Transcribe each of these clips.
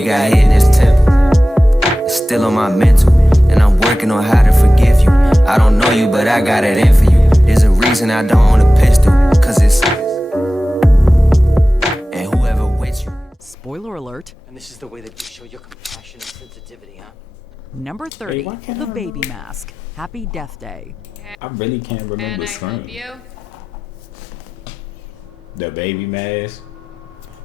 Shorty got hit in this temple. It's still on my mental, and I'm working on how to forgive you. I don't know you, but I got it in for you. There's a reason I don't own a pistol, cause it's and whoever with you. Spoiler alert. And this is the way that you show your compassion and sensitivity, huh? Number 30, The Baby Mask. Happy Death Day. I really can't remember Scream. The Baby Mask.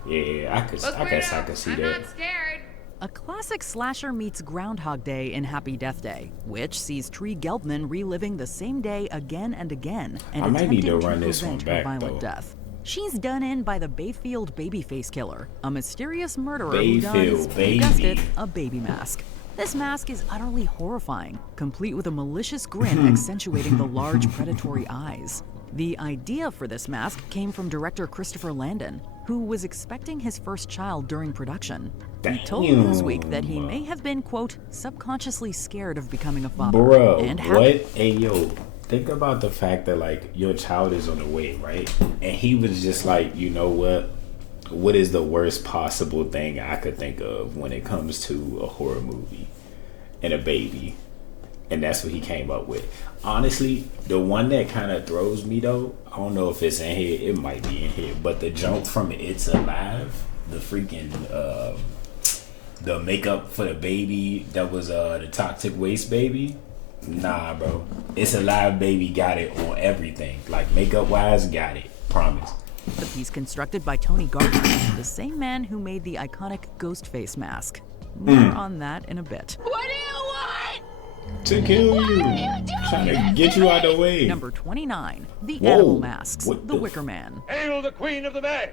Yeah, I guess I could see I'm that. not scared. A classic slasher meets Groundhog Day in Happy Death Day, which sees Tree Gelbman reliving the same day again and again and I might need to attempting run to this one prevent her back, violent though. death. She's done in by the Bayfield Babyface Killer, a mysterious murderer Bayfield, who does, you guessed it, baby. a baby mask. This mask is utterly horrifying, complete with a malicious grin accentuating the large predatory eyes. The idea for this mask came from director Christopher Landon, who was expecting his first child during production. He told Newsweek that he may have been, quote, subconsciously scared of becoming a father. Bro, and what? Hey, yo, think about the fact that, like, your child is on the way, right? And he was just like, you know what? What is the worst possible thing I could think of when it comes to a horror movie and a baby? And that's what he came up with. Honestly, the one that kind of throws me, though, I don't know if it's in here. It might be in here. But the jump from It's Alive, the freaking, the makeup for the baby that was the toxic waste baby. Nah, bro. It's Alive baby got it on everything. Like, makeup-wise, got it. Promise. The piece constructed by Tony Gardner, the same man who made the iconic Ghostface mask. More on that in a bit. What do you want? To kill you. Trying to get you out of the way. Number 29, The Whoa. Animal Masks, What The the Wicker Man. Hail the Queen of the May!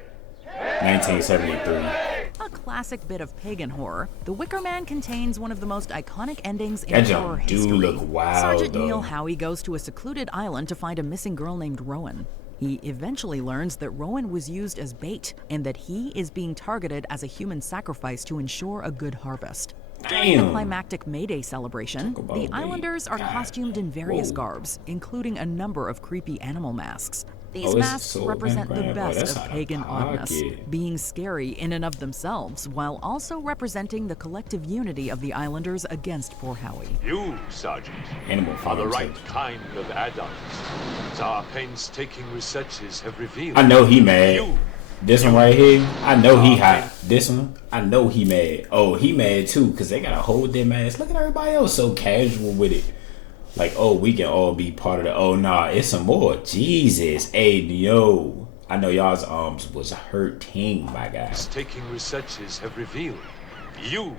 1973. A classic bit of pagan horror, The Wicker Man contains one of the most iconic endings in That jump horror do history. look wild, Sergeant though. Neil Howie goes to a secluded island to find a missing girl named Rowan. He eventually learns that Rowan was used as bait and that he is being targeted as a human sacrifice to ensure a good harvest. During the Damn. climactic May Day celebration, Talk about the bait. islanders are God. costumed in various Whoa. garbs, including a number of creepy animal masks. These Oh, it's masks so represent the bad, bro. best That's of out of pagan oddness, pocket. being scary in and of themselves, while also representing the collective unity of the islanders against poor Howie. You, Sergeant, Animal are the Farm right section. kind of adult. As our painstaking researches have revealed. I know he mad. You. This one right here, I know he hot. This one, I know he mad. Oh, he mad too, because they got to hold their ass. Look at everybody else so casual with it. Like, oh, we can all be part of the. Oh, nah, it's some more. Jesus. Hey, yo. I know y'all's arms was hurting, my guy. Painstaking researches have revealed. You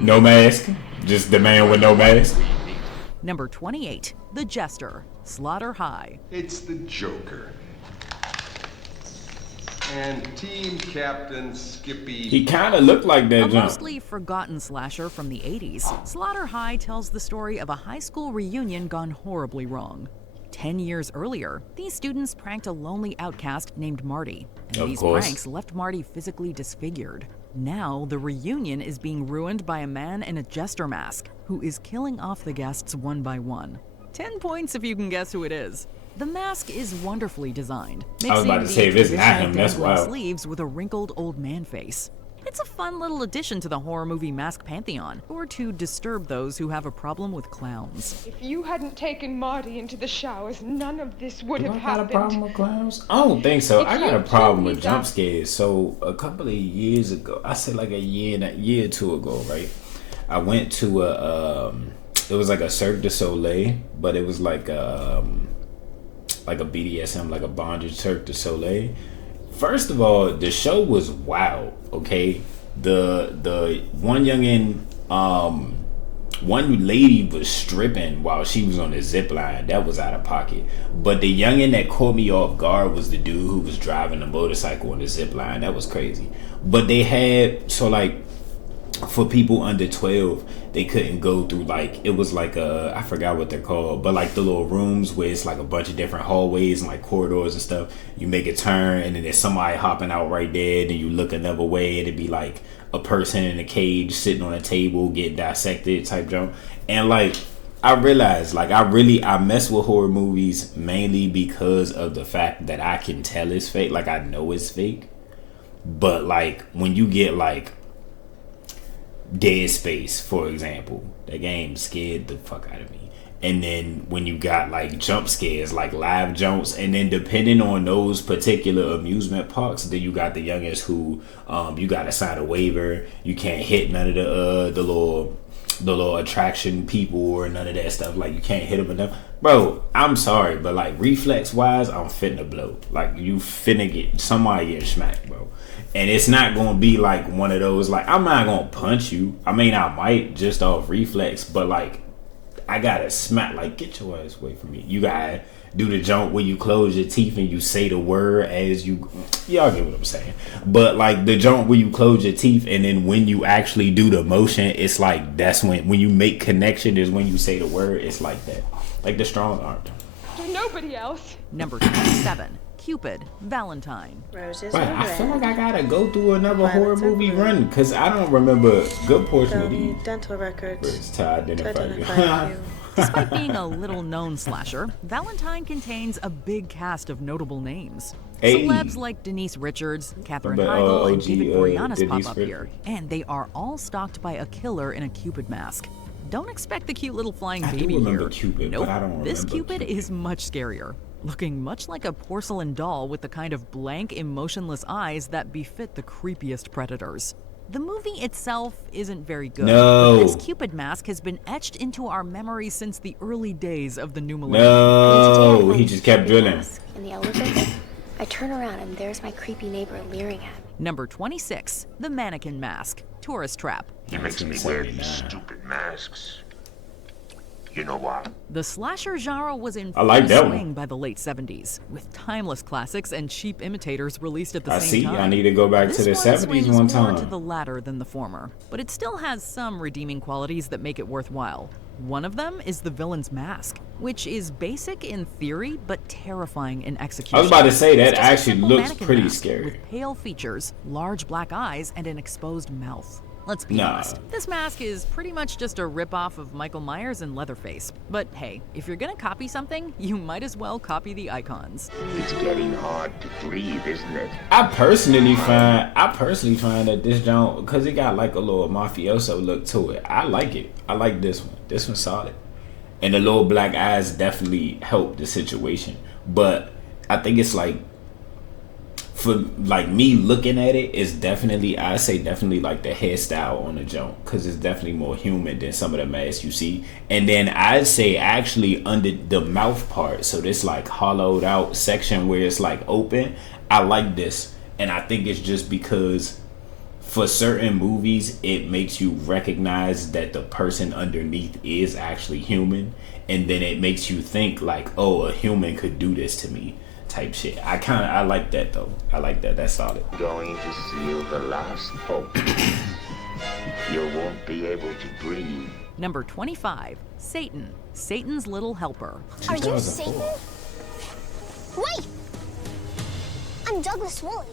No mask. Just the man with no mask. Number 28, The Jester, Slaughter High. It's the Joker. And Team Captain Skippy. He kind of looked like A that jump. mostly forgotten slasher from the 80s, Slaughter High tells the story of a high school reunion gone horribly wrong. 10 years earlier, these students pranked a lonely outcast named Marty, and Of these course. pranks left Marty physically disfigured. Now, the reunion is being ruined by a man in a jester mask who is killing off the guests one by one. 10 points if you can guess who it is. The mask is wonderfully designed, I was about to mixing say, the if it's not him, traditional that's dangling wild. sleeves with a wrinkled old man face. It's a fun little addition to the horror movie mask pantheon, or to disturb those who have a problem with clowns. If you hadn't taken Marty into the showers, none of this would Do have I got a happened. problem with clowns? I don't think so. If I got you a problem told me with jump that- scares. So a couple of years ago, I said like a year or two ago, right? I went to it was like a Cirque du Soleil, but it was like a BDSM, like a bondage Cirque du Soleil. First of all, the show was wild. Okay, the one youngin, one lady was stripping while she was on the zip line. That was out of pocket. But the youngin that caught me off guard was the dude who was driving the motorcycle on the zip line. That was crazy. But they had, so like, for people under 12, they couldn't go through, like, it was like I forgot what they're called, but like the little rooms where it's like a bunch of different hallways and like corridors and stuff. You make a turn and then there's somebody hopping out right there, then you look another way, it'd be like a person in a cage sitting on a table getting dissected type jump. And like, I realized, like, I mess with horror movies mainly because of the fact that I can tell it's fake. Like, I know it's fake. But like, when you get like Dead Space, for example. That game scared the fuck out of me. And then when you got like jump scares, like live jumps, and then depending on those particular amusement parks, then you got the youngest who you gotta sign a waiver. You can't hit none of the little attraction people or none of that stuff. Like you can't hit them enough. Bro, I'm sorry, but like reflex wise, I'm finna blow. Like you finna get somebody getting smacked, bro. And it's not gonna be like one of those like I'm not gonna punch you. I mean I might just off reflex, but like I gotta smack, like, get your ass away from me. You gotta do the jump where you close your teeth and you say the word as you, y'all get what I'm saying. But like the jump where you close your teeth and then when you actually do the motion, it's like that's when you make connection is when you say the word. It's like that, like the strong arm. Nobody else. Number 27, Cupid, Valentine. Roses But are I feel red. like I gotta go through another Violets horror are movie blue. run because I don't remember a good portion They'll of these. need dental records Words to identify to you. identify you. Despite being a little-known slasher, Valentine contains a big cast of notable names. Hey. Celebs like Denise Richards, Katherine But, Heigl, and OG, David Boreanaz Denise pop up Richards. here, and they are all stalked by a killer in a Cupid mask. Don't expect the cute little flying I do baby remember here. Cupid, nope, but I don't this remember Cupid Cupid. is much scarier, looking much like a porcelain doll with the kind of blank, emotionless eyes that befit the creepiest predators. The movie itself isn't very good, No. but this Cupid mask has been etched into our memories since the early days of the new millennium. No, he just kept drilling. In the elevator, I turn around and there's my creepy neighbor leering at me. Number 26, The Mannequin Mask, Tourist Trap. He makes me wear these stupid masks. You know why? The slasher genre was in I like full that one. swing by the late 70s, with timeless classics and cheap imitators released at the I same see. time. I need to go back This to the one 70s swings one more time. to the latter than the former, but it still has some redeeming qualities that make it worthwhile. One of them is the villain's mask, which is basic in theory but terrifying in execution. I was about to say that It's just a actually simple looks mannequin pretty mask scary. with pale features, large black eyes, and an exposed mouth. Let's be Nah. honest, this mask is pretty much just a ripoff of Michael Myers and Leatherface. But hey, if you're gonna copy something, you might as well copy the icons. It's getting hard to breathe, isn't it? I personally find that this joint, because it got like a little mafioso look to it. I like it. I like this one. This one's solid. And the little black eyes definitely help the situation. But I think it's like, for like me looking at it, it's definitely, I say definitely like the hairstyle on the joint, because it's definitely more human than some of the masks you see. And then I'd say actually under the mouth part, so this like hollowed out section where it's like open, I like this. And I think it's just because for certain movies it makes you recognize that the person underneath is actually human, and then it makes you think like, oh, a human could do this to me type shit. I like that though. I like that. That's solid. Going to seal the last hope. You won't be able to breathe. Number 25, Satan, Satan's Little Helper. Are you 2004. Satan? Wait! I'm Douglas Woolley.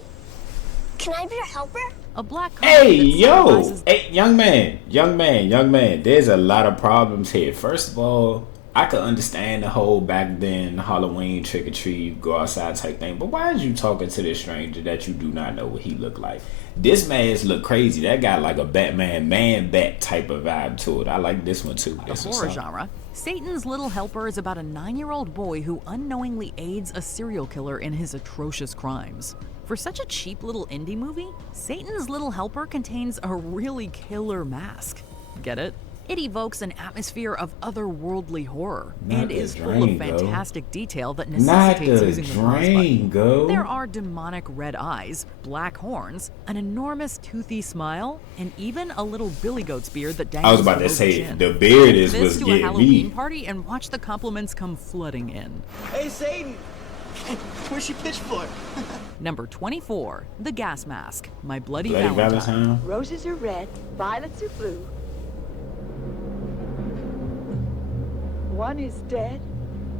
Can I be your helper? A black comic Hey, that yo! symbolizes Hey, young man. There's a lot of problems here. First of all, I could understand the whole back then Halloween trick or treat, go outside type thing, but why is you talking to this stranger that you do not know what he look like? This man's look crazy. That got like a Batman man-bat type of vibe to it. I like this one too. the This horror one's solid. genre. Satan's Little Helper is about a 9-year-old boy who unknowingly aids a serial killer in his atrocious crimes. For such a cheap little indie movie, Satan's Little Helper contains a really killer mask. Get it? It evokes an atmosphere of otherworldly horror Not and the is full of Drango. fantastic detail that Not necessitates the using the pause button. Drango. There are demonic red eyes, black horns, an enormous toothy smile, and even a little billy goat's beard that dangles I was about below to say, chin. the beard Take is this what's to a getting Halloween me. party and watch the compliments come flooding in. Hey, Satan! Where's she pitch for? Number 24, The Gas Mask, My Bloody, Bloody Valentine. Valentine. Roses are red, violets are blue. One is dead,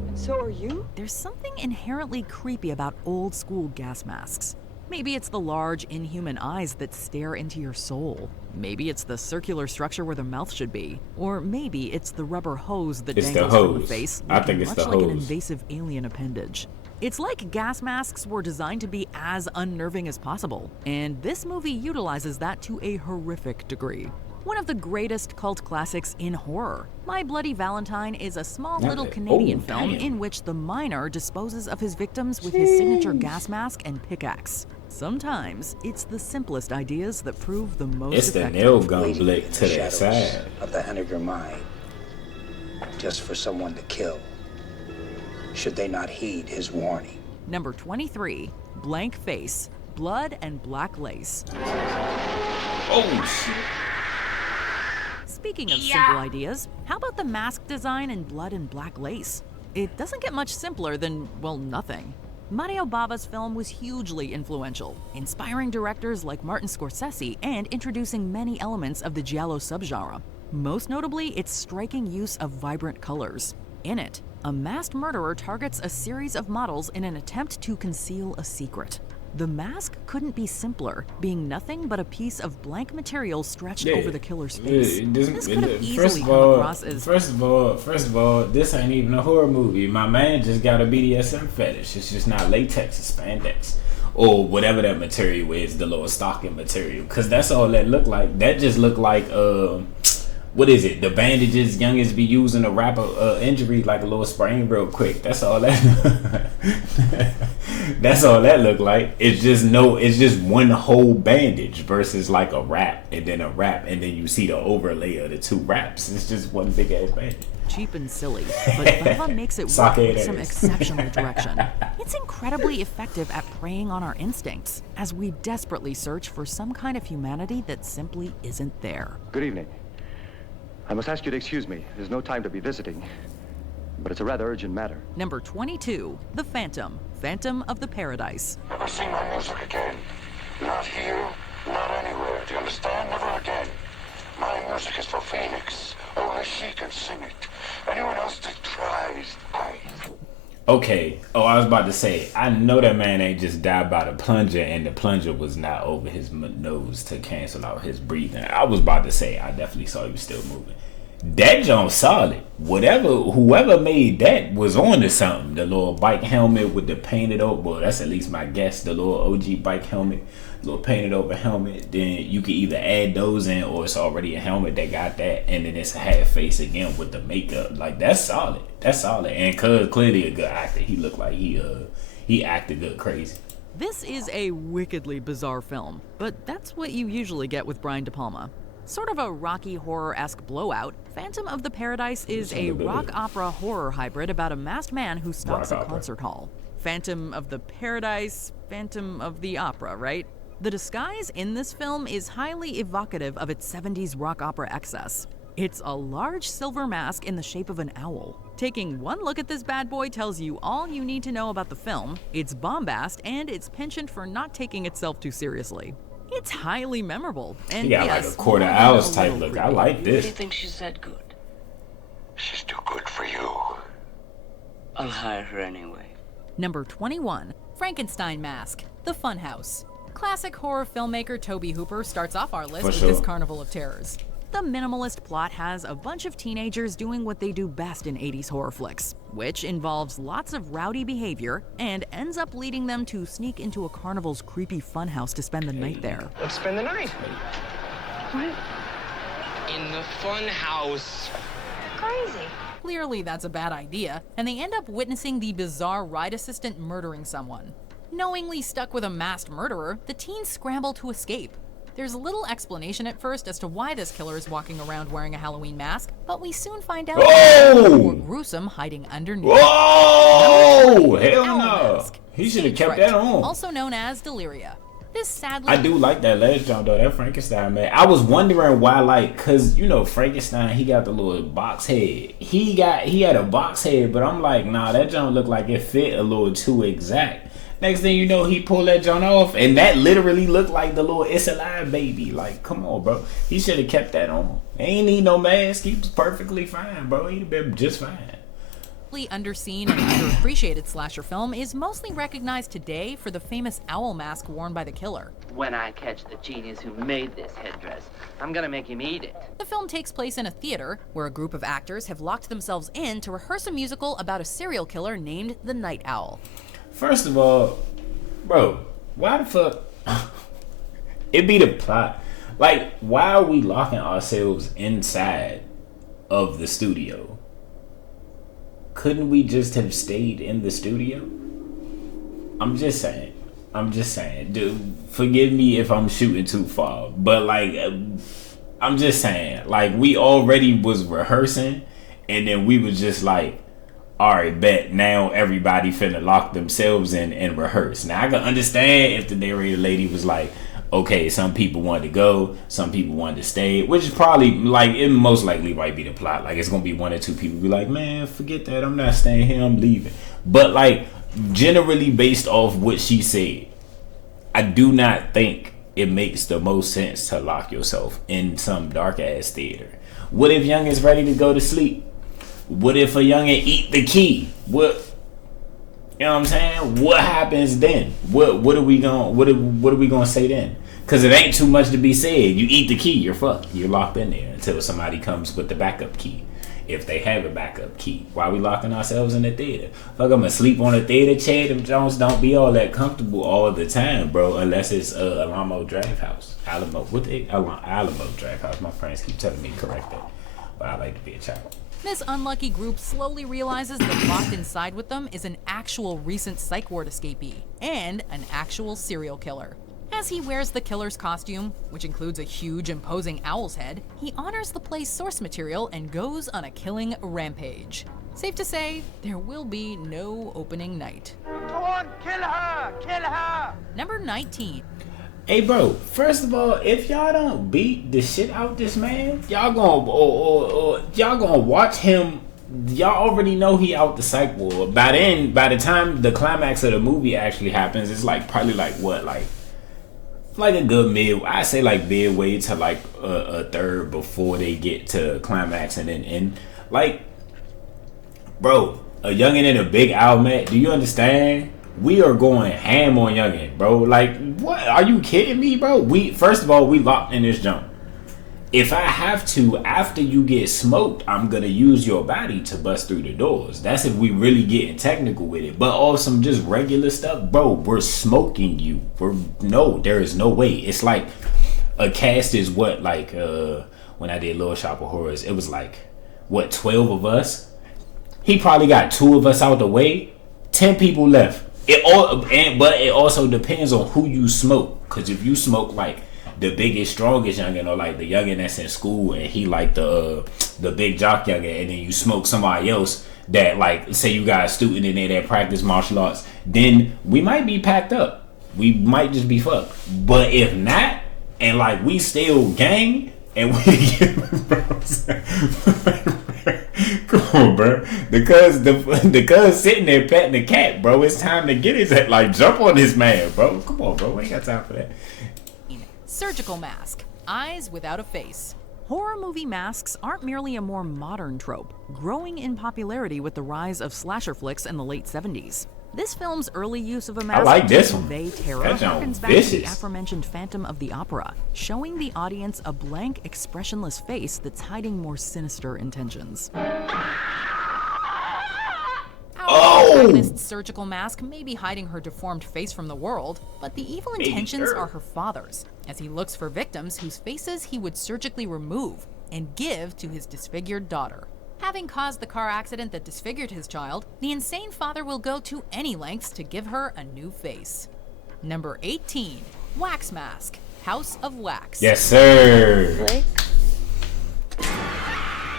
and so are you? There's something inherently creepy about old school gas masks. Maybe it's the large, inhuman eyes that stare into your soul. Maybe it's the circular structure where the mouth should be. Or maybe it's the rubber hose that It's the dangles from the hose. face, I think looking it's much the like an hose. invasive alien appendage. It's like gas masks were designed to be as unnerving as possible, and this movie utilizes that to a horrific degree. One of the greatest cult classics in horror. My Bloody Valentine is a small little that- Canadian oh, film damn. in which the miner disposes of his victims with his signature gas mask and pickaxe. Sometimes it's the simplest ideas that prove the most It's the effective. nail gun blick to that side. Of the Henniger mind, just for someone to kill, should they not heed his warning. Number 23, Blank Face, Blood and Black Lace. Oh shit. Speaking of simple ideas, how about the mask design in Blood and Black Lace? It doesn't get much simpler than, well, nothing. Mario Bava's film was hugely influential, inspiring directors like Martin Scorsese and introducing many elements of the giallo subgenre. Most notably, its striking use of vibrant colors. In it, a masked murderer targets a series of models in an attempt to conceal a secret. The mask couldn't be simpler, being nothing but a piece of blank material stretched over the killer's face. This could have easily come across as... First of all, this ain't even a horror movie. My man just got a BDSM fetish. It's just not latex, it's spandex. Or whatever that material is, the little stocking material. Because that's all that looked like. That just looked like, what is it? The bandages youngins be using to wrap a injury like a little sprain real quick. That's all that. That's all that looked like. It's just one whole bandage versus like a wrap and then a wrap and then you see the overlay of the two wraps. It's just one big ass bandage. Cheap and silly, but Bava makes it work with some exceptional direction. It's incredibly effective at preying on our instincts as we desperately search for some kind of humanity that simply isn't there. Good evening. I must ask you to excuse me. There's no time to be visiting, but it's a rather urgent matter. Number 22, The Phantom, Phantom of the Paradise. Never sing my music again. Not here, not anywhere. Do you understand? Never again. My music is for Phoenix. Only she can sing it. Anyone else that tries, dies. Okay. Oh, I was about to say, I know that man ain't just died by the plunger and the plunger was not over his nose to cancel out his breathing. I was about to say, I definitely saw he was still moving. That joint solid. Whoever made that was on to something. The little bike helmet with the painted over, well, that's at least my guess. The little OG bike helmet, little painted over helmet. Then you can either add those in or it's already a helmet that got that. And then it's a half face again with the makeup. Like, that's solid. That's solid. And cuz clearly a good actor. He looked like he acted good crazy. This is a wickedly bizarre film, but that's what you usually get with Brian De Palma. Sort of a Rocky Horror-esque blowout, Phantom of the Paradise is a rock opera horror hybrid about a masked man who stalks a concert hall. Phantom of the Paradise, Phantom of the Opera, right? The disguise in this film is highly evocative of its 70s rock opera excess. It's a large silver mask in the shape of an owl. Taking one look at this bad boy tells you all you need to know about the film, its bombast, and its penchant for not taking itself too seriously. It's highly memorable, and He got yes, like a quarter ounce type look. I like this. Do you think she's that good? She's too good for you. I'll hire her anyway. Number 21, Frankenstein Mask, The Funhouse. Classic horror filmmaker Tobe Hooper starts off our list with this carnival of terrors. The minimalist plot has a bunch of teenagers doing what they do best in 80s horror flicks, which involves lots of rowdy behavior and ends up leading them to sneak into a carnival's creepy funhouse to spend the night there. Let's spend the night. What? In the fun house. Crazy. Clearly that's a bad idea, and they end up witnessing the bizarre ride assistant murdering someone. Knowingly stuck with a masked murderer, the teens scramble to escape. There's little explanation at first as to why this killer is walking around wearing a Halloween mask, but we soon find out something more gruesome hiding underneath. Whoa! Hell no! He should have kept that on. Also known as Deliria. This sadly... I do like that last jump though, that Frankenstein man. I was wondering why, like, cause you know Frankenstein, he got the little box head. He had a box head, but I'm like, nah, that jump looked like it fit a little too exact. Next thing you know, he pulled that joint off, and that literally looked like the little It's Alive baby. Like, come on, bro. He should have kept that on. He ain't need no mask. He was perfectly fine, bro. He'd have been just fine. Underseen and underappreciated slasher film is mostly recognized today for the famous owl mask worn by the killer. When I catch the genius who made this headdress, I'm gonna make him eat it. The film takes place in a theater where a group of actors have locked themselves in to rehearse a musical about a serial killer named the Night Owl. First of all, bro, why the fuck? It be the plot. Like, why are we locking ourselves inside of the studio? Couldn't we just have stayed in the studio? I'm just saying. Dude, forgive me if I'm shooting too far, but like, I'm just saying, like, we already was rehearsing, and then we was just like, all right, bet, now everybody finna lock themselves in and rehearse. Now I can understand if the narrator lady was like, okay, some people wanted to go, some people wanted to stay, which is probably, like, it most likely might be the plot. Like, it's gonna be one or two people be like, man, forget that, I'm not staying here, I'm leaving. But like, generally based off what she said, I do not think it makes the most sense to lock yourself in some dark ass theater. What if young is ready to go to sleep? What if a youngin eat the key? What, you know what I'm saying? What happens then? What are we gonna say then? Cause it ain't too much to be said. You eat the key, you're fucked. You're locked in there until somebody comes with the backup key. If they have a backup key. Why are we locking ourselves in the theater? Fuck, I'm asleep on a theater chair. Them Jones don't be all that comfortable all the time, bro. Unless it's Alamo Draft House. Alamo Draft House. My friends keep telling me to correct that. But I like to be a child. This unlucky group slowly realizes that locked inside with them is an actual recent psych ward escapee and an actual serial killer. As he wears the killer's costume, which includes a huge imposing owl's head, he honors the play's source material and goes on a killing rampage. Safe to say, there will be no opening night. Go on, kill her! Kill her! Number 19. Hey bro, first of all, if y'all don't beat the shit out this man, y'all gonna watch him. Y'all already know he out the psych ward. By the time the climax of the movie actually happens, it's like probably like what, like a good midway to like a third before they get to climax and then end. Like, bro, a youngin in a big Almet, do you understand? We are going ham on youngin, bro. Like, what? Are you kidding me, bro? First of all, we locked in this jump. If I have to, after you get smoked, I'm gonna use your body to bust through the doors. That's if we really getting technical with it. But all some just regular stuff, bro, we're smoking you. There is no way. It's like a cast is what, like, when I did Little Shop of Horrors, it was like, what, 12 of us? He probably got 2 of us out the way, 10 people left. But it also depends on who you smoke. Cause if you smoke like the biggest, strongest youngin, or like the youngin that's in school and he like the big jock youngin, and then you smoke somebody else that, like, say you got a student in there that practice martial arts, then we might be packed up. We might just be fucked. But if not, and like we still gang and we come on, bro. The cuz sitting there petting the cat, bro. It's time to get his head, like, jump on this man, bro. Come on, bro. We ain't got time for that. Surgical mask. Eyes without a face. Horror movie masks aren't merely a more modern trope, growing in popularity with the rise of slasher flicks in the late 70s. This film's early use of a mask to convey terror harkens back to the aforementioned Phantom of the Opera, showing the audience a blank, expressionless face that's hiding more sinister intentions. Our protagonist's surgical mask may be hiding her deformed face from the world, but the evil intentions are her father's, as he looks for victims whose faces he would surgically remove and give to his disfigured daughter. Having caused the car accident that disfigured his child, the insane father will go to any lengths to give her a new face. Number 18. Wax Mask. House of Wax. Yes, sir.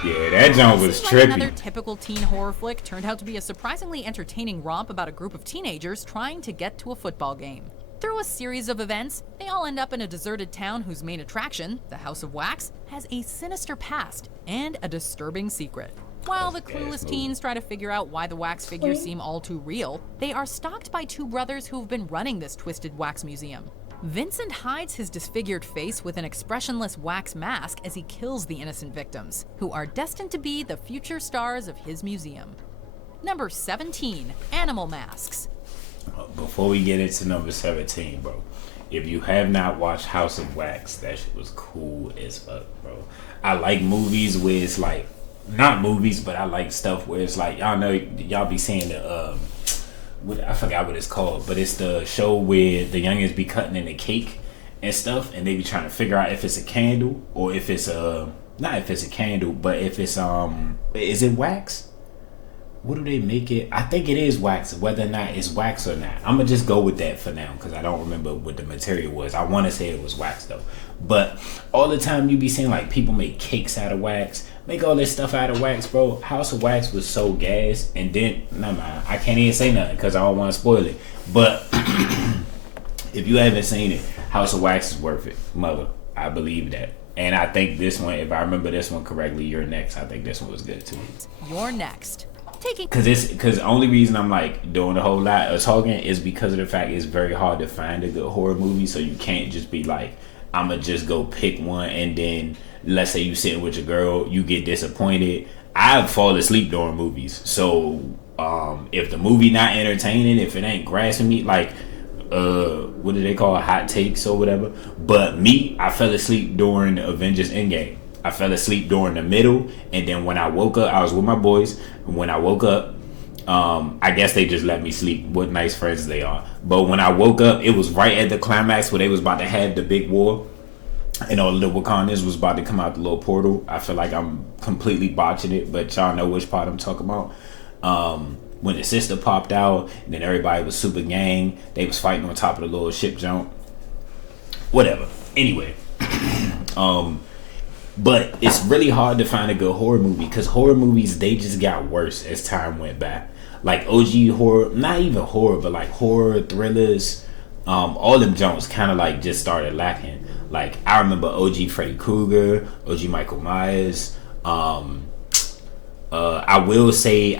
Yeah, that junk was trippy. Another typical teen horror flick turned out to be a surprisingly entertaining romp about a group of teenagers trying to get to a football game. Through a series of events, they all end up in a deserted town whose main attraction, the House of Wax, has a sinister past and a disturbing secret. While the clueless teens try to figure out why the wax figures seem all too real, they are stalked by 2 brothers who've been running this twisted wax museum. Vincent hides his disfigured face with an expressionless wax mask as he kills the innocent victims, who are destined to be the future stars of his museum. Number 17. Animal Masks. Before we get into number 17, bro, if you have not watched House of Wax, that shit was cool as fuck, bro. I like movies where it's like, not movies, but I like stuff where it's like, y'all know, y'all be seeing the I forgot what it's called, but it's the show where the youngins be cutting in the cake and stuff, and they be trying to figure out if it's a candle or if it's not if it's a candle, but if it's is it wax? What do they make it? I think it is wax. Whether or not it's wax or not, I'm gonna just go with that for now because I don't remember what the material was. I want to say it was wax though. But all the time you be seeing like people make cakes out of wax, make all this stuff out of wax, bro. House of Wax was so gas, and then never mind. I can't even say nothing because I don't want to spoil it. But if you haven't seen it, House of Wax is worth it, mother. I believe that. And I think this one, if I remember this one correctly, you're next. I think this one was good too. You're next. Because the only reason I'm like doing a whole lot of talking is because of the fact it's very hard to find a good horror movie. So you can't just be like, I'm gonna just go pick one, and then let's say you sitting with your girl, you get disappointed. I fall asleep during movies. So if the movie not entertaining, if it ain't grasping me, like what do they call it, hot takes or whatever. But me, I fell asleep during Avengers Endgame. I fell asleep during the middle, and then when I woke up, I was with my boys. When I woke up, I guess they just let me sleep. What nice friends they are. But when I woke up, it was right at the climax where they was about to have the big war, and all the Wakandans was about to come out the little portal. I feel like I'm completely botching it, but y'all know which part I'm talking about. When the sister popped out, and then everybody was super gang. They was fighting on top of the little ship jump. Whatever. Anyway. But it's really hard to find a good horror movie because horror movies, they just got worse as time went by. Like OG horror, not even horror, but like horror thrillers, all them Jones kind of like just started lacking. Like I remember OG Freddy Krueger, OG Michael Myers. I want to say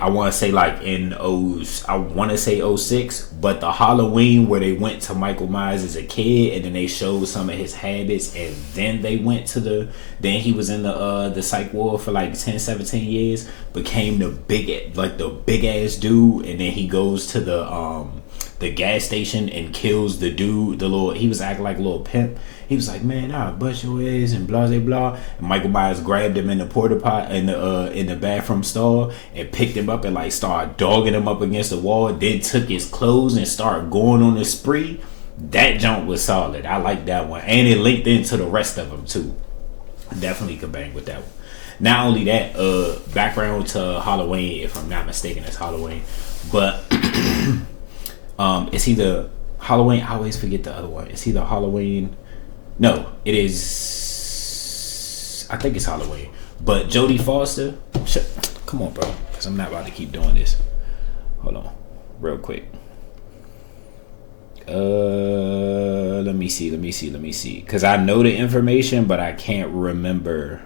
like I want to say 06, but the Halloween where they went to Michael Myers as a kid and then they showed some of his habits, and then they went to then he was in the psych ward for like 10-17 years, became the big ass dude, and then he goes to the gas station and kills the dude, he was acting like a little pimp. He was like, man, I'll bust your ass and blah, blah, blah. And Michael Myers grabbed him in the porta potty in the bathroom stall and picked him up and like started dogging him up against the wall. Then took his clothes and started going on a spree. That jump was solid. I like that one. And it linked into the rest of them too. Definitely could bang with that one. Not only that, background to Halloween, if I'm not mistaken, it's Halloween. But it's either Halloween, I always forget the other one. It's either Halloween. No, it is. I think it's Halloween. But Jodie Foster. Come on, bro. Because I'm not about to keep doing this. Hold on. Real quick. Let me see. Because I know the information, but I can't remember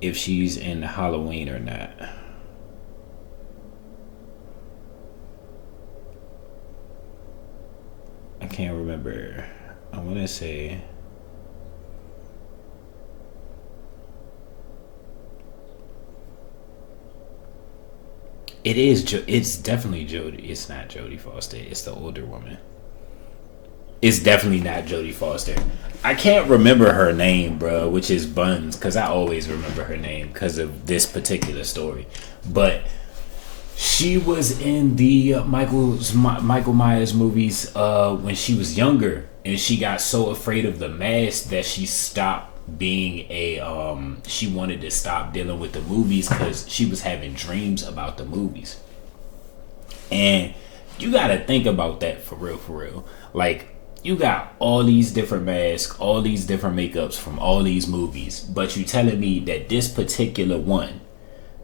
if she's in Halloween or not. I can't remember. I want to say it's definitely Jodie. It's not Jodie Foster. It's the older woman. It's definitely not Jodie Foster. I can't remember her name, bro, which is Buns, because I always remember her name because of this particular story. But she was in the Michael Myers movies when she was younger, and she got so afraid of the mask that she stopped being she wanted to stop dealing with the movies because she was having dreams about the movies. And you gotta think about that for real. Like, you got all these different masks, all these different makeups from all these movies, but you telling me that this particular one,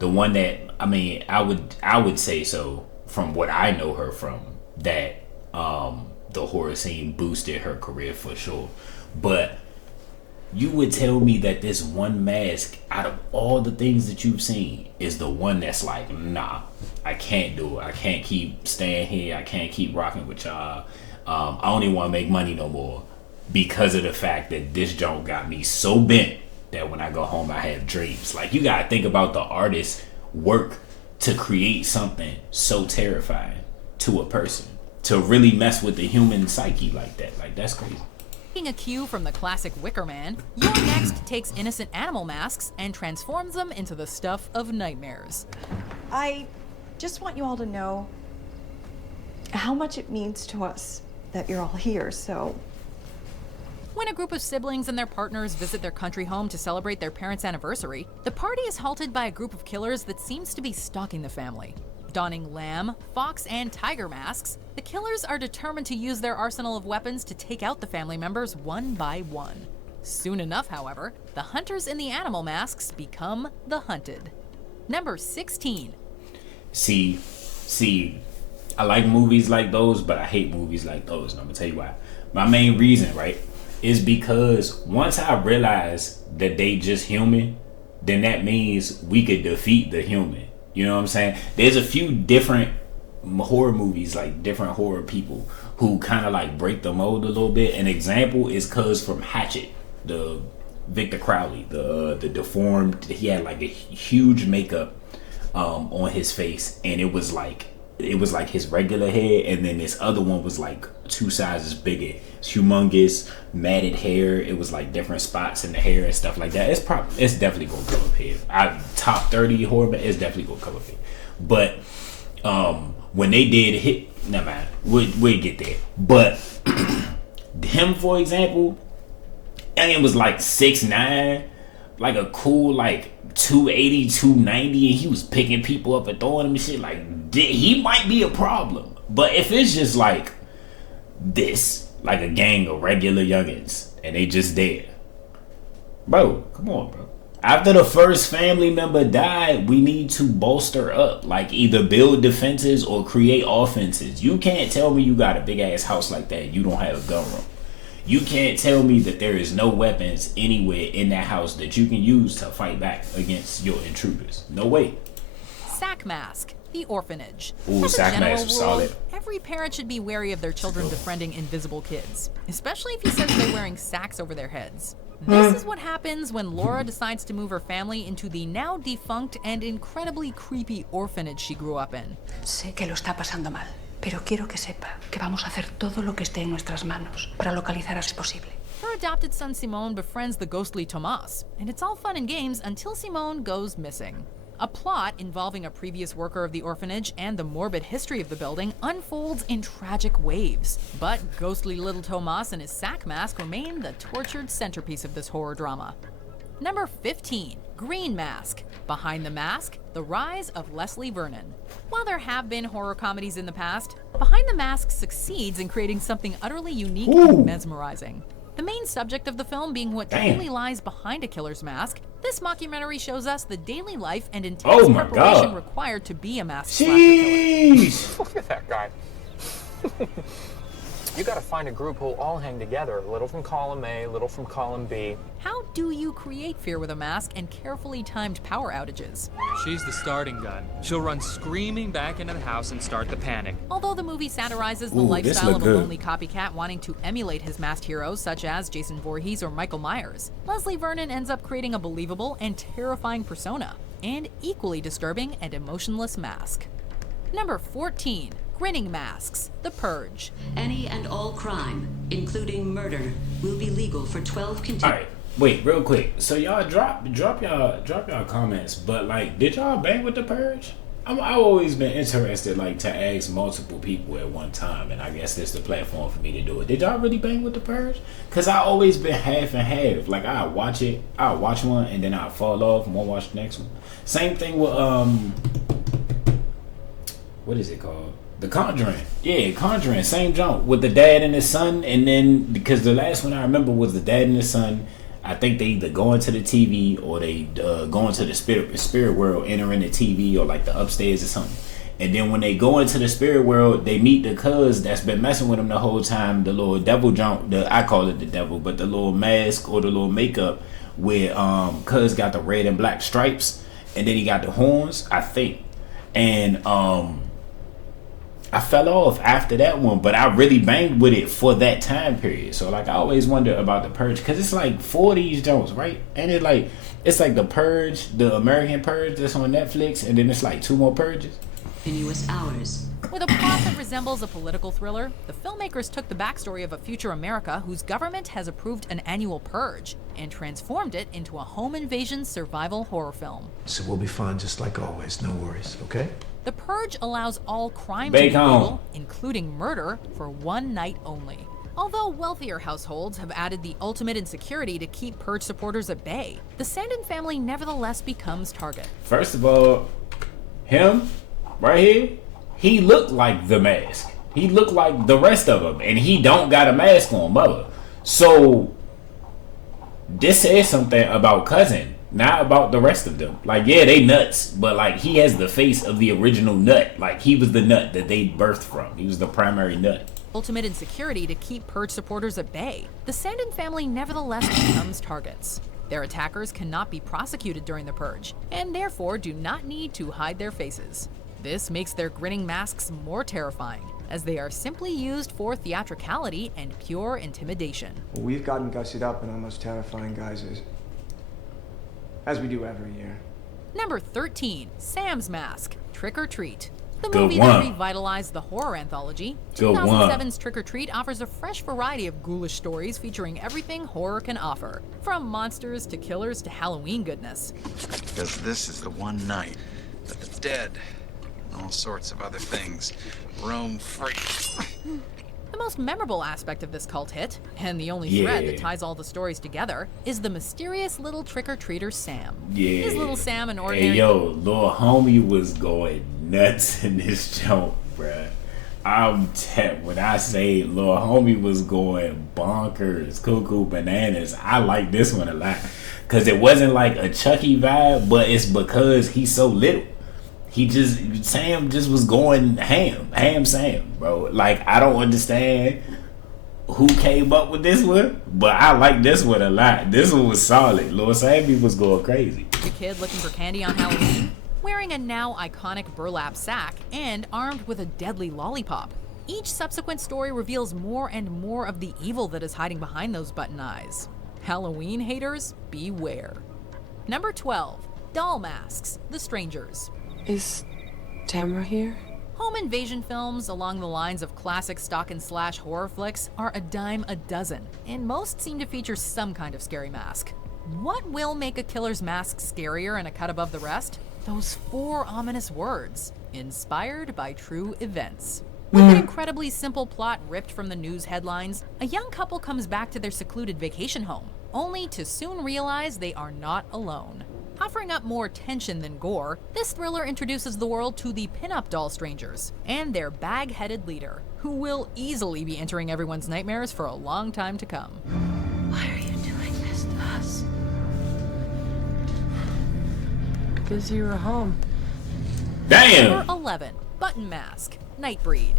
the one that, I mean, I would say so from what I know her from, that the horror scene boosted her career for sure. But you would tell me that this one mask out of all the things that you've seen is the one that's like, nah, I can't do it. I can't keep staying here. I can't keep rocking with y'all. I don't even want to make money no more because of the fact that this joint got me so bent that when I go home I have dreams. Like, you gotta think about the artist's work to create something so terrifying to a person, to really mess with the human psyche like that. Like, that's crazy. Taking a cue from the classic Wicker Man, Your Next takes innocent animal masks and transforms them into the stuff of nightmares. I just want you all to know how much it means to us that you're all here, so When a group of siblings and their partners visit their country home to celebrate their parents' anniversary, the party is halted by a group of killers that seems to be stalking the family. Donning lamb, fox, and tiger masks, the killers are determined to use their arsenal of weapons to take out the family members one by one. Soon enough, however, the hunters in the animal masks become the hunted. Number 16. See, I like movies like those, but I hate movies like those, and I'm gonna tell you why. My main reason, right, is because once I realize that they just human, then that means we could defeat the human. You know what I'm saying? There's a few different horror movies, like different horror people who kind of like break the mold a little bit. An example is Cuz from Hatchet, the Victor Crowley, the deformed. He had like a huge makeup on his face, and it was like his regular head, and then this other one was like 2 sizes bigger. It's humongous, matted hair. It was like different spots in the hair and stuff like that. It's definitely gonna come up here. Top 30 horror, but it's definitely gonna come up here. But when they did hit, never mind, we'll get there. But him, for example, it was like 6'9", like a cool like 280, 290, and he was picking people up and throwing them and shit. Like, he might be a problem. But if it's just like this, like a gang of regular youngins, and they just there, bro, come on, bro. After the first family member died, we need to bolster up, like either build defenses or create offenses. You can't tell me you got a big ass house like that, you don't have a gun room. You can't tell me that there is no weapons anywhere in that house that you can use to fight back against your intruders. No way. Sack Mask, the orphanage. Ooh, As a Sack general Mask was rule, solid. every parent should be wary of their children befriending invisible kids, especially if he says they're wearing sacks over their heads. This is what happens when Laura decides to move her family into the now defunct and incredibly creepy orphanage she grew up in. Sé que lo está pasando mal, pero quiero que sepa que vamos a hacer todo lo que esté en nuestras manos para localizar a su posible. Her adopted son Simone befriends the ghostly Tomas, and it's all fun and games until Simone goes missing. A plot involving a previous worker of the orphanage and the morbid history of the building unfolds in tragic waves. But ghostly little Tomas and his sack mask remain the tortured centerpiece of this horror drama. Number 15, Green Mask. Behind the Mask, the rise of Leslie Vernon. While there have been horror comedies in the past, Behind the Mask succeeds in creating something utterly unique and mesmerizing. The main subject of the film being what truly lies behind a killer's mask, this mockumentary shows us the daily life and intense preparation required to be a masked slasher killer. Look at that guy. You gotta find a group who'll all hang together, a little from column A, a little from column B. How do you create fear with a mask and carefully timed power outages? She's the starting gun. She'll run screaming back into the house and start the panic. Although the movie satirizes the lifestyle of a lonely copycat wanting to emulate his masked heroes such as Jason Voorhees or Michael Myers, Leslie Vernon ends up creating a believable and terrifying persona, and equally disturbing and emotionless mask. Number 14. Grinning Masks, The Purge. Any and all crime, including murder, will be legal for 12 continuous. All right, wait, real quick. So y'all drop y'all comments, but like, did y'all bang with The Purge? I've always been interested, like, to ask multiple people at one time, and I guess this is the platform for me to do it. Did y'all really bang with The Purge? Cause I always been half and half. Like, I'll watch one, and then I'll fall off and won't watch the next one. Same thing with what is it called? The Conjuring. Yeah, Conjuring. Same jump with the dad and his son. And then, because the last one I remember was the dad and his son. I think they either go into the TV or they go into the spirit world, entering the TV or like the upstairs or something. And then when they go into the spirit world, they meet the cuz that's been messing with them the whole time. The little devil jump. I call it the devil, but the little mask or the little makeup where cuz got the red and black stripes. And then he got the horns, I think. And I fell off after that one, but I really banged with it for that time period. So like, I always wonder about The Purge, because it's like 4 of these jokes, right? And it's like The Purge, the American Purge that's on Netflix, and then it's like 2 more purges. Continuous hours. With a plot that resembles a political thriller, the filmmakers took the backstory of a future America whose government has approved an annual purge and transformed it into a home invasion survival horror film. So we'll be fine just like always, no worries, okay? The Purge allows all crime to be legal, including murder, for one night only. Although wealthier households have added the ultimate insecurity to keep Purge supporters at bay, the Sandin family nevertheless becomes target. First of all, him right here, he looked like the mask. He looked like the rest of them, and he don't got a mask on, mother. So this says something about Cousin, not about the rest of them. Like, yeah, they nuts, but like he has the face of the original nut. Like he was the nut that they birthed from. He was the primary nut. Ultimate insecurity to keep Purge supporters at bay, the Sandin family nevertheless becomes targets. Their attackers cannot be prosecuted during the Purge, and therefore do not need to hide their faces. This makes their grinning masks more terrifying, as they are simply used for theatricality and pure intimidation. We've gotten gussied up in our most terrifying guises, as we do every year. Number 13, Sam's Mask, Trick or Treat. The Good movie one. that revitalized the horror anthology, Good 2007's Trick or Treat offers a fresh variety of ghoulish stories featuring everything horror can offer, from monsters to killers to Halloween goodness. Because this is the one night that the dead and all sorts of other things roam free. The most memorable aspect of this cult hit, and the only thread that ties all the stories together, is the mysterious little trick-or-treater Sam. Yeah. Is little Sam an ordinary... Hey, yo, little homie was going nuts in this joke, bruh. When I say little homie was going bonkers, cuckoo bananas, I like this one a lot. Because it wasn't like a Chucky vibe, but it's because he's so little. Sam just was going ham Sam, bro. Like, I don't understand who came up with this one, but I like this one a lot. This one was solid. Lil Sammy was going crazy. The kid looking for candy on Halloween, wearing a now iconic burlap sack, and armed with a deadly lollipop. Each subsequent story reveals more and more of the evil that is hiding behind those button eyes. Halloween haters, beware. Number 12, Doll Masks, The Strangers. Is Tamara here? Home invasion films along the lines of classic stock and slash horror flicks are a dime a dozen, and most seem to feature some kind of scary mask. What will make a killer's mask scarier and a cut above the rest? Those 4 ominous words, inspired by true events. With an incredibly simple plot ripped from the news headlines, a young couple comes back to their secluded vacation home, only to soon realize they are not alone. Offering up more tension than gore, this thriller introduces the world to the pinup doll strangers and their bag-headed leader, who will easily be entering everyone's nightmares for a long time to come. Why are you doing this to us? Because you were home. Damn! Number 11, Button Mask, Nightbreed.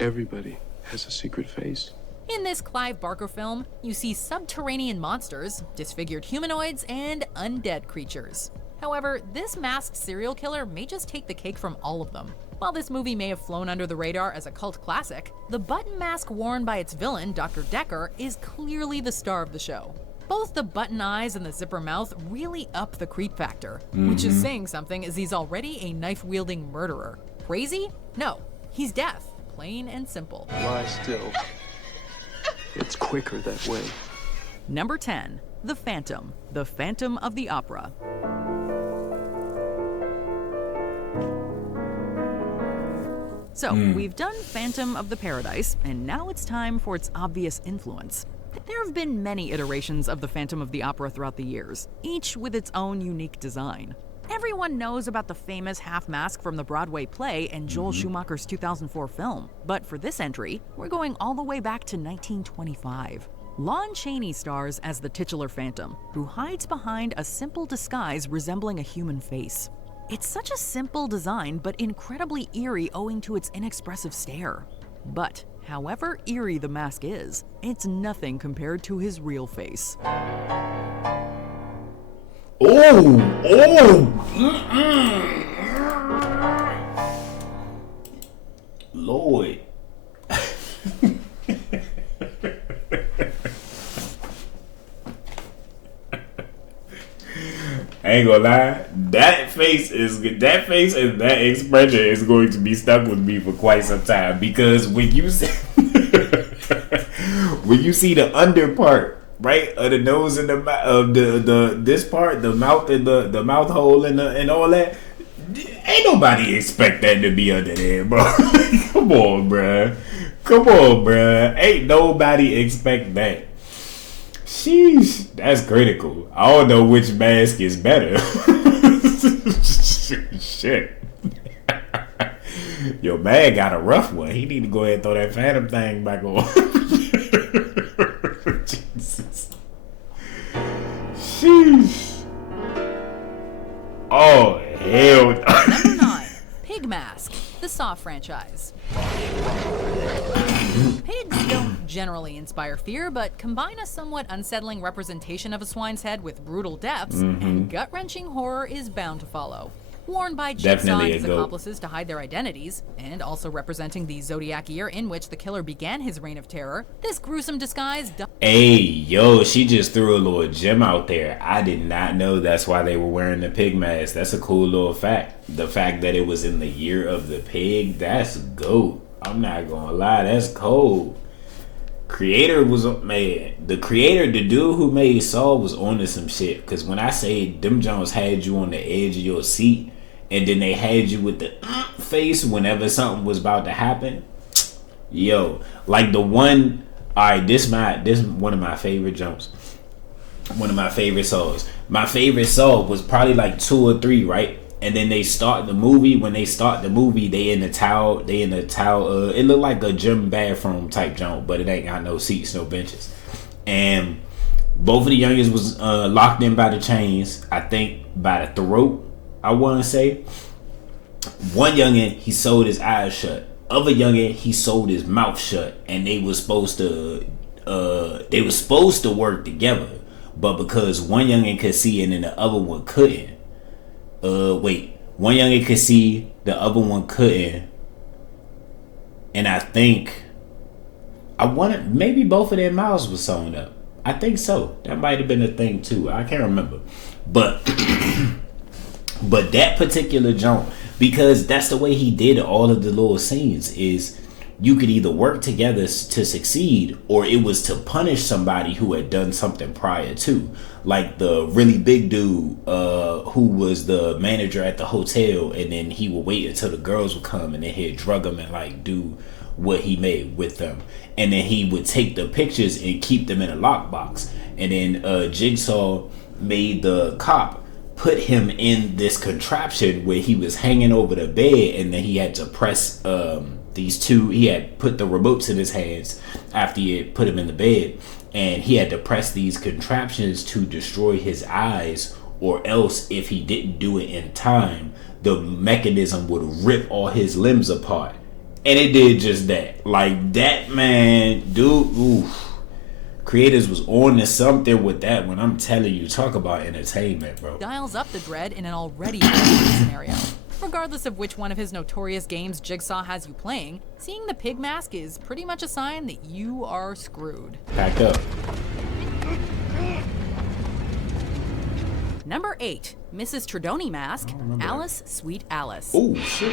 Everybody has a secret face. In this Clive Barker film, you see subterranean monsters, disfigured humanoids, and undead creatures. However, this masked serial killer may just take the cake from all of them. While this movie may have flown under the radar as a cult classic, the button mask worn by its villain, Dr. Decker, is clearly the star of the show. Both the button eyes and the zipper mouth really up the creep factor, which is saying something as he's already a knife-wielding murderer. Crazy? No, he's deaf, plain and simple. Lie still. It's quicker that way. Number 10, The Phantom of the Opera. So, we've done Phantom of the Paradise, and now it's time for its obvious influence. There have been many iterations of the Phantom of the Opera throughout the years, each with its own unique design. Everyone knows about the famous half mask from the Broadway play and Joel Schumacher's 2004 film, but for this entry, we're going all the way back to 1925. Lon Chaney stars as the titular Phantom, who hides behind a simple disguise resembling a human face. It's such a simple design, but incredibly eerie owing to its inexpressive stare. But however eerie the mask is, it's nothing compared to his real face. Lord. I ain't gonna lie, that face and that expression is going to be stuck with me for quite some time, because when you see the under part, right, of the nose and this part, the mouth and the mouth hole and all that, ain't nobody expect that to be under there, bro. Come on, bruh. Come on, bruh. Ain't nobody expect that. Sheesh, that's critical. I don't know which mask is better. Shit. Yo, man got a rough one. He need to go ahead and throw that Phantom thing back on. Jesus. Sheesh. Oh, hell. Number 9. Pig Mask, the Saw franchise. Pigs don't generally inspire fear, but combine a somewhat unsettling representation of a swine's head with brutal deaths, and gut-wrenching horror is bound to follow. Worn by Jigsaw and his accomplices to hide their identities, and also representing the Zodiac year in which the killer began his reign of terror, this gruesome disguise... Hey, yo, she just threw a little gem out there. I did not know that's why they were wearing the pig mask. That's a cool little fact. The fact that it was in the year of the pig, that's GOAT. I'm not gonna lie, that's cold. Creator was, man, the dude who made Saw was on to some shit. Cause when I say them Jones had you on the edge of your seat, and then they had you with the face whenever something was about to happen. Yo, like the one, alright, this one of my favorite jumps. One of my favorite Saws. My favorite Saw was probably like 2 or 3, right? And then they start the movie. When they start the movie, they in the towel. It looked like a gym bathroom type jump, but it ain't got no seats, no benches. And both of the youngins was locked in by the chains. I think by the throat, I want to say. One youngin, he sewed his eyes shut. Other youngin, he sewed his mouth shut. And they was supposed to work together, but because one youngin could see and then the other one couldn't. One youngin could see, the other one couldn't. And I think maybe both of their mouths was sewn up. I think so. That might have been a thing too. I can't remember. But that particular jump, because that's the way he did all of the little scenes, is you could either work together to succeed, or it was to punish somebody who had done something prior to. Like the really big dude who was the manager at the hotel, and then he would wait until the girls would come, and then he'd drug them and like do what he made with them. And then he would take the pictures and keep them in a lockbox. And then Jigsaw made the cop put him in this contraption where he was hanging over the bed, and then he had to press he had put the remotes in his hands after he had put him in the bed, and he had to press these contraptions to destroy his eyes, or else if he didn't do it in time, the mechanism would rip all his limbs apart. And it did just that. Like that, man, dude, oof. Creators was on to something with that when I'm telling you, talk about entertainment, bro. Dials up the dread in an already scenario. Regardless of which one of his notorious games Jigsaw has you playing, seeing the pig mask is pretty much a sign that you are screwed. Back up. Number 8, Mrs. Tredoni Mask, Alice, Sweet Alice. Oh, shit.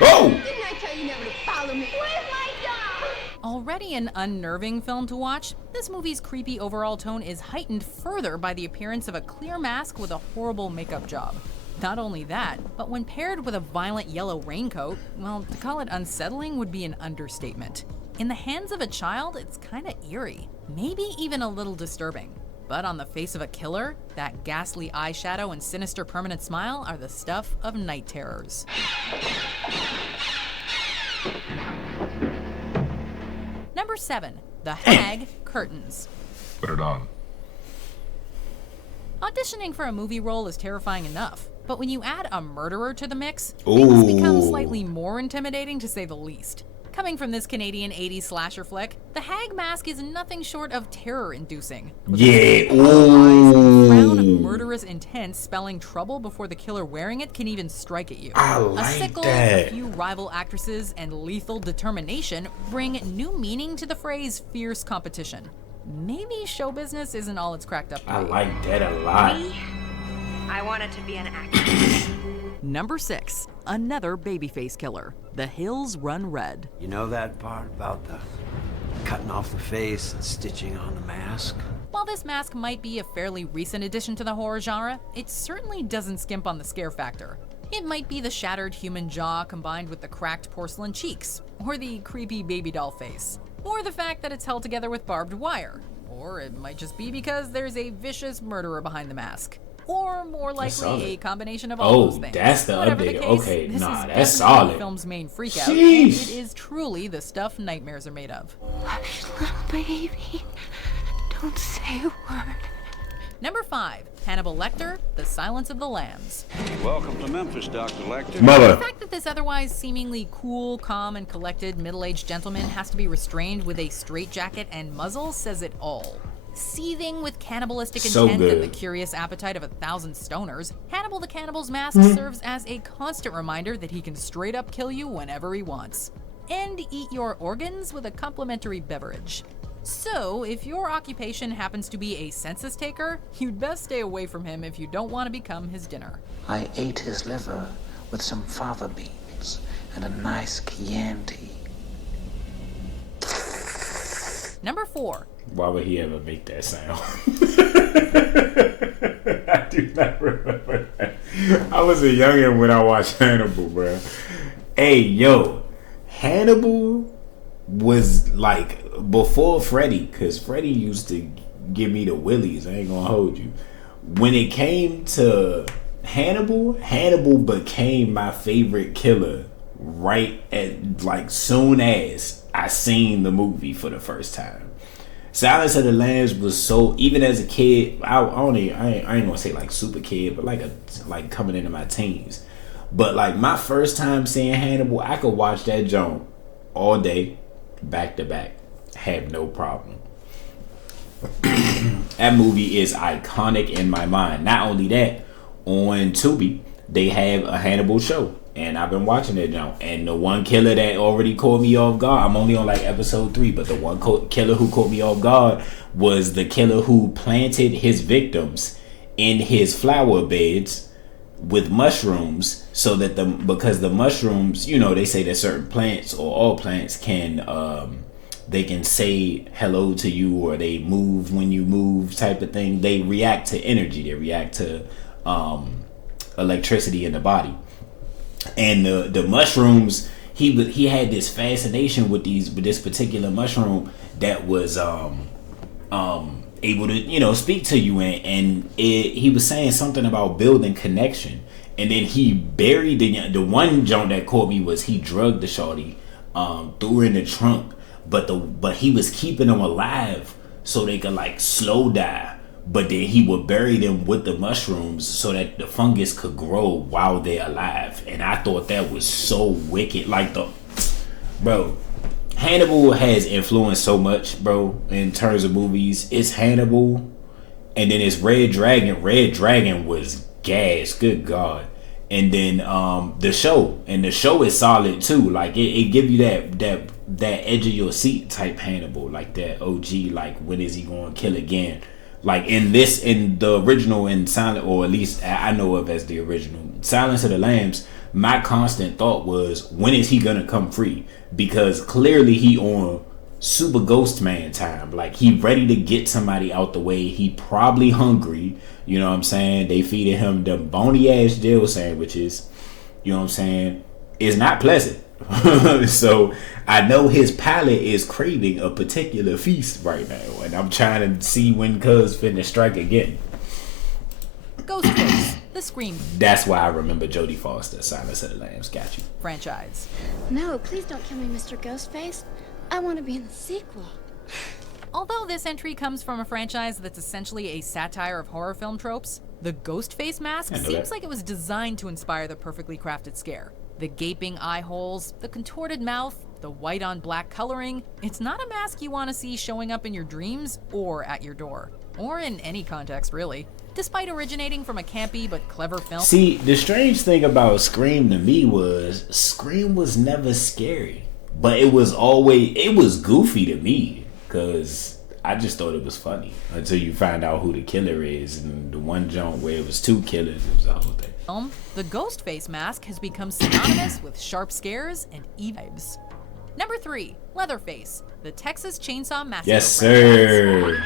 Oh! Didn't I tell you never to follow me? Where's my dog? Already an unnerving film to watch, this movie's creepy overall tone is heightened further by the appearance of a clear mask with a horrible makeup job. Not only that, but when paired with a violent yellow raincoat, well, to call it unsettling would be an understatement. In the hands of a child, it's kinda eerie, maybe even a little disturbing. But on the face of a killer, that ghastly eyeshadow and sinister permanent smile are the stuff of night terrors. Number 7, The Hag Curtains. Put it on. Auditioning for a movie role is terrifying enough, but when you add a murderer to the mix, things become slightly more intimidating to say the least. Coming from this Canadian 80s slasher flick, The Hag Mask is nothing short of terror-inducing. Yeah, frown, murderous intent spelling trouble before the killer wearing it can even strike at you. I like a sickle, that. a few rival actresses, and lethal determination bring new meaning to the phrase fierce competition. Maybe show business isn't all it's cracked up to be. I like that a lot. I wanted to be an actress. Number 6, another babyface killer, The Hills Run Red. You know that part about the cutting off the face and stitching on the mask? While this mask might be a fairly recent addition to the horror genre, it certainly doesn't skimp on the scare factor. It might be the shattered human jaw combined with the cracked porcelain cheeks, or the creepy baby doll face, or the fact that it's held together with barbed wire, or it might just be because there's a vicious murderer behind the mask. Or more likely a combination of all those things. That's the Whatever update. The case, okay, this nah, is that's definitely solid. The film's main freakout, Sheesh. and it is truly the stuff nightmares are made of. Hush, little baby. Don't say a word. Number 5, Hannibal Lecter, The Silence of the Lambs. Welcome to Memphis, Dr. Lecter. Mother. The fact that this otherwise seemingly cool, calm, and collected middle-aged gentleman has to be restrained with a straitjacket and muzzle says it all. Seething with cannibalistic intent and the curious appetite of 1,000 stoners, Hannibal the Cannibal's mask serves as a constant reminder that he can straight up kill you whenever he wants. And eat your organs with a complimentary beverage. So, if your occupation happens to be a census taker, you'd best stay away from him if you don't want to become his dinner. I ate his liver with some fava beans and a nice Chianti. Number 4. Why would he ever make that sound? I do not remember that. I was a youngin' when I watched Hannibal, bro. Hey, yo, Hannibal was like before Freddy, because Freddy used to give me the willies. I ain't gonna hold you. When it came to Hannibal became my favorite killer right at like soon as I seen the movie for the first time. Silence of the Lambs was so, even as a kid, I ain't gonna say like super kid, but like coming into my teens. But like my first time seeing Hannibal, I could watch that joint all day, back to back, had no problem. That movie is iconic in my mind. Not only that, on Tubi they have a Hannibal show, and I've been watching that joint. And the one killer that already caught me off guard, I'm only on like episode 3, but the one killer who caught me off guard was the killer who planted his victims in his flower beds with mushrooms, so that because the mushrooms, you know, they say that certain plants or all plants can they can say hello to you, or they move when you move type of thing. They react to energy, they react to electricity in the body. And the mushrooms, he had this fascination with this particular mushroom that was able to, you know, speak to you, and he was saying something about building connection. And then he buried the one joint that caught me was he drugged the shorty, threw her in the trunk, but he was keeping them alive so they could like slow die. But then he would bury them with the mushrooms so that the fungus could grow while they're alive. And I thought that was so wicked. Like bro, Hannibal has influenced so much, bro, in terms of movies. It's Hannibal, and then it's Red Dragon. Red Dragon was gas, good God. And then the show, and the show is solid too. Like it give you that edge of your seat type Hannibal, like that OG, like when is he going to kill again? Like in the original and Silent, or at least I know of as the original Silence of the Lambs, my constant thought was, when is he gonna come free? Because clearly he on super ghost man time. Like he ready to get somebody out the way. He probably hungry. You know what I'm saying? They feeding him them bony ass jail sandwiches. You know what I'm saying? It's not pleasant. So I know his palate is craving a particular feast right now, and I'm trying to see when cuz finna strike again. Ghostface, the Scream. That's why I remember Jodie Foster, Silence of the Lambs. Got you. Franchise. No, please don't kill me, Mr. Ghostface. I want to be in the sequel. Although this entry comes from a franchise that's essentially a satire of horror film tropes, the Ghostface mask seems like it was designed to inspire the perfectly crafted scare. The gaping eye holes, the contorted mouth, the white on black coloring. It's not a mask you want to see showing up in your dreams or at your door. Or in any context, really. Despite originating from a campy but clever film. See, the strange thing about Scream to me was, Scream was never scary. But it was goofy to me, because I just thought it was funny. Until you find out who the killer is, and the one joint where it was 2 killers, it was the whole thing. The Ghostface mask has become synonymous with sharp scares and vibes. Number 3, Leatherface, the Texas Chainsaw Massacre. Yes, sir.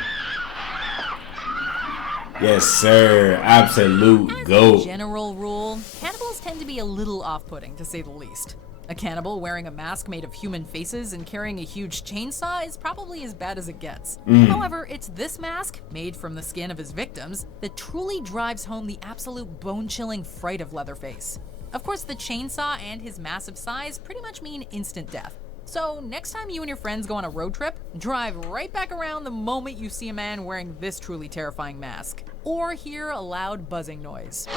Yes, sir. Absolute As GOAT. a general rule, cannibals cannibals tend to be a little off-putting, to say the least. A cannibal wearing a mask made of human faces and carrying a huge chainsaw is probably as bad as it gets. However, it's this mask, made from the skin of his victims, that truly drives home the absolute bone-chilling fright of Leatherface. Of course, the chainsaw and his massive size pretty much mean instant death. So next time you and your friends go on a road trip, drive right back around the moment you see a man wearing this truly terrifying mask. Or hear a loud buzzing noise.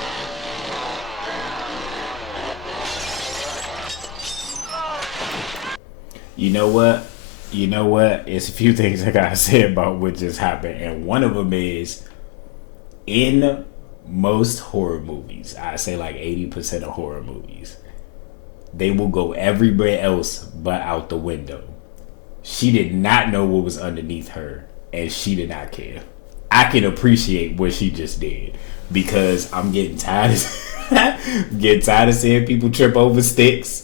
You know what? It's a few things I gotta say about what just happened, and one of them is, in most horror movies, I say like 80% of horror movies, they will go everywhere else but out the window. She did not know what was underneath her, and she did not care. I can appreciate what she just did, because I'm getting tired of seeing people trip over sticks.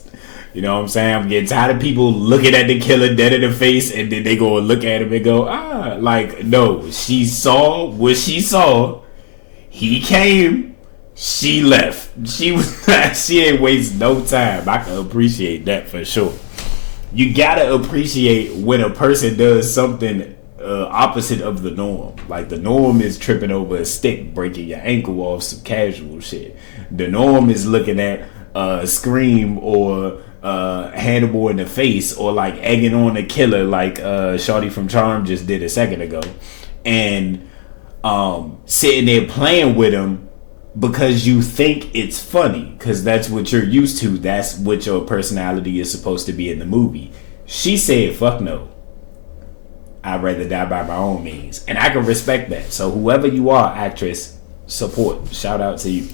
You know what I'm saying? I'm getting tired of people looking at the killer dead in the face and then they go and look at him and go, like, no, she saw what she saw. He came, she left. She ain't waste no time. I can appreciate that for sure. You gotta appreciate when a person does something opposite of the norm. Like, the norm is tripping over a stick, breaking your ankle off some casual shit. The norm is looking at Scream or Hannibal in the face, or like egging on a killer like Shawty from Charm just did a second ago, and sitting there playing with him because you think it's funny, because that's what you're used to, that's what your personality is supposed to be in the movie. She said, fuck no, I'd rather die by my own means, and I can respect that. So whoever you are, actress, support, shout out to you.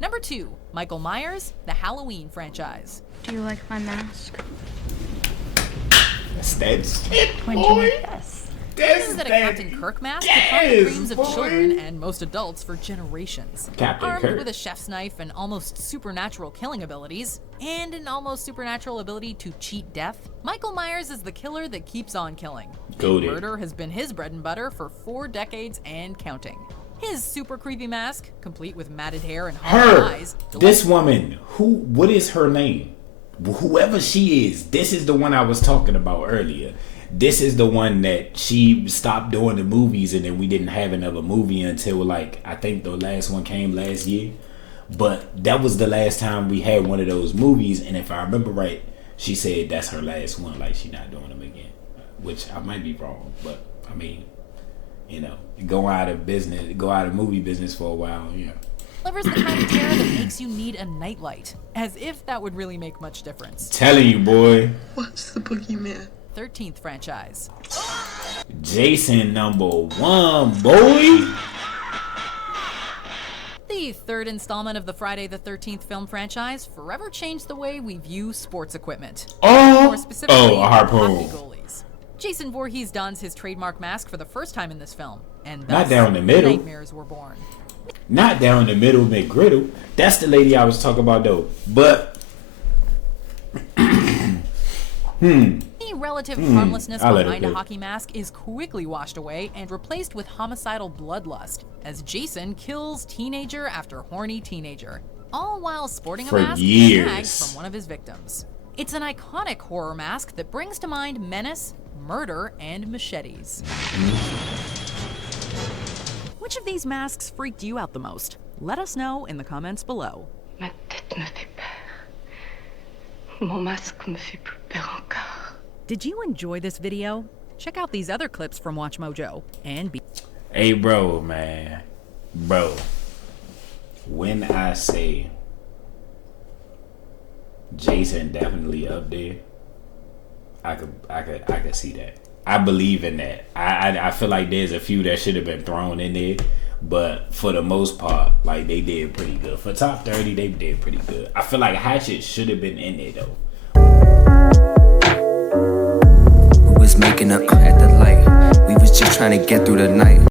Number 2, Michael Myers, the Halloween franchise. Do you like my mask? That's it, When do you like this? This is that a Captain Kirk mask could haunt the dreams of children and most adults for generations. Captain Armed Kirk. with a chef's knife and almost supernatural killing abilities, and an almost supernatural ability to cheat death, Michael Myers is the killer that keeps on killing. Goated. Murder has been his bread and butter for 4 decades and counting. His super creepy mask, complete with matted hair and haunted eyes. This woman, what is her name? Whoever she is, this is the one I was talking about earlier. This is the one that she stopped doing the movies, and then we didn't have another movie until, like, I think the last one came last year. But that was the last time we had one of those movies, and if I remember right, she said that's her last one, like she not doing them again. Which I might be wrong, but I mean, you know, go out of movie business for a while, yeah. Delivers the kind of terror that makes you need a nightlight, as if that would really make much difference. Telling you, boy. What's the boogeyman? 13th franchise. Jason #1, boy. The 3rd installment of the Friday the 13th film franchise forever changed the way we view sports equipment. More specifically, a harpoon. hockey goalies. Jason Voorhees dons his trademark mask for the first time in this film, and thus Not down the middle. nightmares were born. Not down the middle, McGriddle. That's the lady I was talking about, though. But The relative harmlessness I'll let behind it a go. hockey mask is quickly washed away and replaced with homicidal bloodlust, as Jason kills teenager after horny teenager, all while sporting a For mask years. snagged from one of his victims. It's an iconic horror mask that brings to mind menace, murder, and machetes. Which of these masks freaked you out the most? Let us know in the comments below. Ma tête me fait peur. Mon masque me fait plus peur encore. Did you enjoy this video? Check out these other clips from WatchMojo and be. Hey, bro, man. Bro. When I say Jason definitely up there, I could see that. I believe in that. I feel like there's a few that should have been thrown in there, but for the most part, like, they did pretty good. For top 30, they did pretty good. I feel like Hatchet should have been in there though. We was making up at the light. We was just trying to get through the night.